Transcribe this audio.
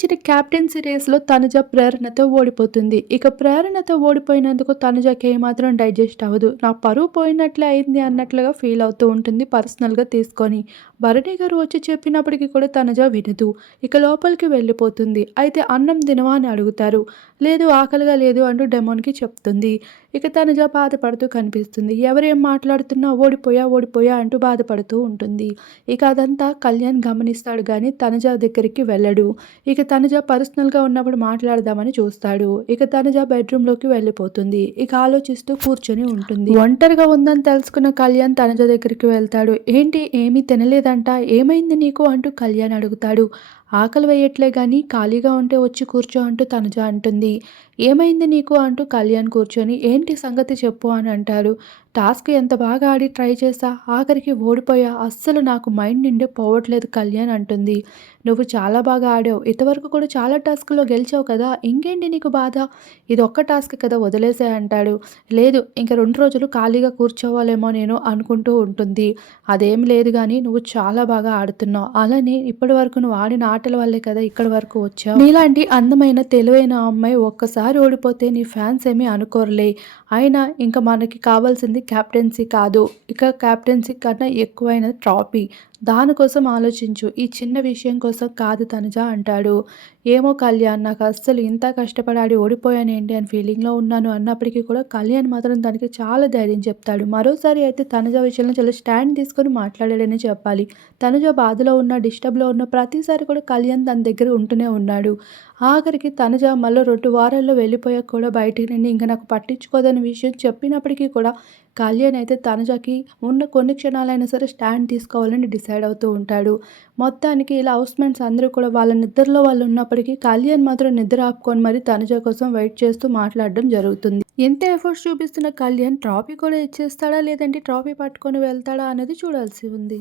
నిర్వహించిన క్యాప్టెన్సీ రేస్లో తనుజ ప్రేరణతో ఓడిపోతుంది. ఇక ప్రేరణతో ఓడిపోయినందుకు తనుజకి ఏమాత్రం డైజెస్ట్ అవ్వదు. నా పరువు పోయినట్లే అయింది అన్నట్లుగా ఫీల్ అవుతూ ఉంటుంది పర్సనల్గా తీసుకొని. భరణి గారు వచ్చి చెప్పినప్పటికీ కూడా తనుజ వినదు. ఇక లోపలికి వెళ్ళిపోతుంది. అయితే అన్నం తినవా అని అడుగుతారు. లేదు ఆకలిగా లేదు అంటూ డెమోన్కి చెప్తుంది. ఇక తనుజ బాధపడుతూ కనిపిస్తుంది. ఎవరేం మాట్లాడుతున్నా ఓడిపోయా ఓడిపోయా అంటూ బాధపడుతూ ఉంటుంది. ఇక అదంతా కళ్యాణ్ గమనిస్తాడు కానీ తనుజ దగ్గరికి వెళ్ళడు. ఇక తనుజ పర్సనల్గా ఉన్నప్పుడు మాట్లాడదామని చూస్తాడు. ఇక తనుజ బెడ్రూమ్లోకి వెళ్ళిపోతుంది. ఇక ఆలోచిస్తూ కూర్చొని ఉంటుంది. ఒంటరిగా ఉందని తెలుసుకున్న కళ్యాణ్ తనుజ దగ్గరికి వెళ్తాడు. ఏంటి? ఏమీ తినలేదంట? ఏమైంది నీకు? అంటూ కళ్యాణ్ అడుగుతాడు. ఆకలి వేయట్లే కానీ ఖాళీగా ఉంటే వచ్చి కూర్చో అంటూ తనుజ అంటుంది. ఏమైంది నీకు అంటూ కళ్యాణ్ కూర్చొని ఏంటి సంగతి చెప్పు అని అంటారు. టాస్క్ ఎంత బాగా ఆడి ట్రై చేసా ఆఖరికి ఓడిపోయా అస్సలు నాకు మైండ్ నిండే పోవట్లేదు కళ్యాణ్ అంటుంది. నువ్వు చాలా బాగా ఆడావు ఇంతవరకు కూడా చాలా టాస్క్లో గెలిచావు కదా ఇంకేంటి నీకు బాధ? ఇది ఒక్క టాస్క్ కదా వదిలేసే అంటాడు. లేదు ఇంక రెండు రోజులు ఖాళీగా కూర్చోవాలేమో నేను అనుకుంటూ ఉంటుంది. అదేం లేదు కానీ నువ్వు చాలా బాగా ఆడుతున్నావు. అలానే ఇప్పటి వరకు నువ్వు ఆడిన ఆటల వల్లే కదా ఇక్కడి వరకు వచ్చావు? నీలాంటి అందమైన తెలివైన అమ్మాయి ఒక్కసారి ఓడిపోతే నీ ఫ్యాన్స్ ఏమీ అనుకోరలే. అయినా ఇంకా మనకి కావాల్సింది క్యాప్టెన్సీ కాదు. ఇక క్యాప్టెన్సీ కన్నా ఎక్కువైన ట్రాఫీ. దానికోసం ఆలోచించు. ఈ చిన్న విషయం కోసం కాదు తనుజ అంటాడు. ఏమో కళ్యాణ్ నాకు అస్సలు ఇంత కష్టపడాడి ఓడిపోయాను ఏంటి అని ఫీలింగ్లో ఉన్నాను అన్నప్పటికీ కూడా కళ్యాణ్ మాత్రం తనకి చాలా ధైర్యం చెప్తాడు. మరోసారి అయితే తనుజ విషయంలో చాలా స్టాండ్ తీసుకొని మాట్లాడాడని చెప్పాలి. తనుజ బాధలో ఉన్న డిస్టర్బ్లో ఉన్న ప్రతిసారి కూడా కళ్యాణ్ తన దగ్గర ఉంటూనే ఉన్నాడు. ఆఖరికి తనుజ మళ్ళీ రెండు వారాల్లో వెళ్ళిపోయాక కూడా బయటికి నుండి ఇంకా నాకు పట్టించుకోదని విషయం చెప్పినప్పటికీ కూడా కళ్యాణ్ అయితే తనుజకి ఉన్న కొన్ని క్షణాలైనా సరే స్టాండ్ తీసుకోవాలని డిసైడ్ అవుతూ ఉంటాడు. మొత్తానికి ఇలా హౌస్మెంట్స్ అందరూ కూడా వాళ్ళ నిద్రలో వాళ్ళు ఉన్నప్పటికీ కళ్యాణ్ మాత్రం నిద్ర ఆపుకొని మరి తనుజ కోసం వెయిట్ చేస్తూ మాట్లాడడం జరుగుతుంది. ఎంత ఎఫర్ట్స్ చూపిస్తున్న కళ్యాణ్ ట్రాఫీ కూడా ఇచ్చేస్తాడా లేదంటే ట్రాఫీ పట్టుకొని వెళ్తాడా అనేది చూడాల్సి ఉంది.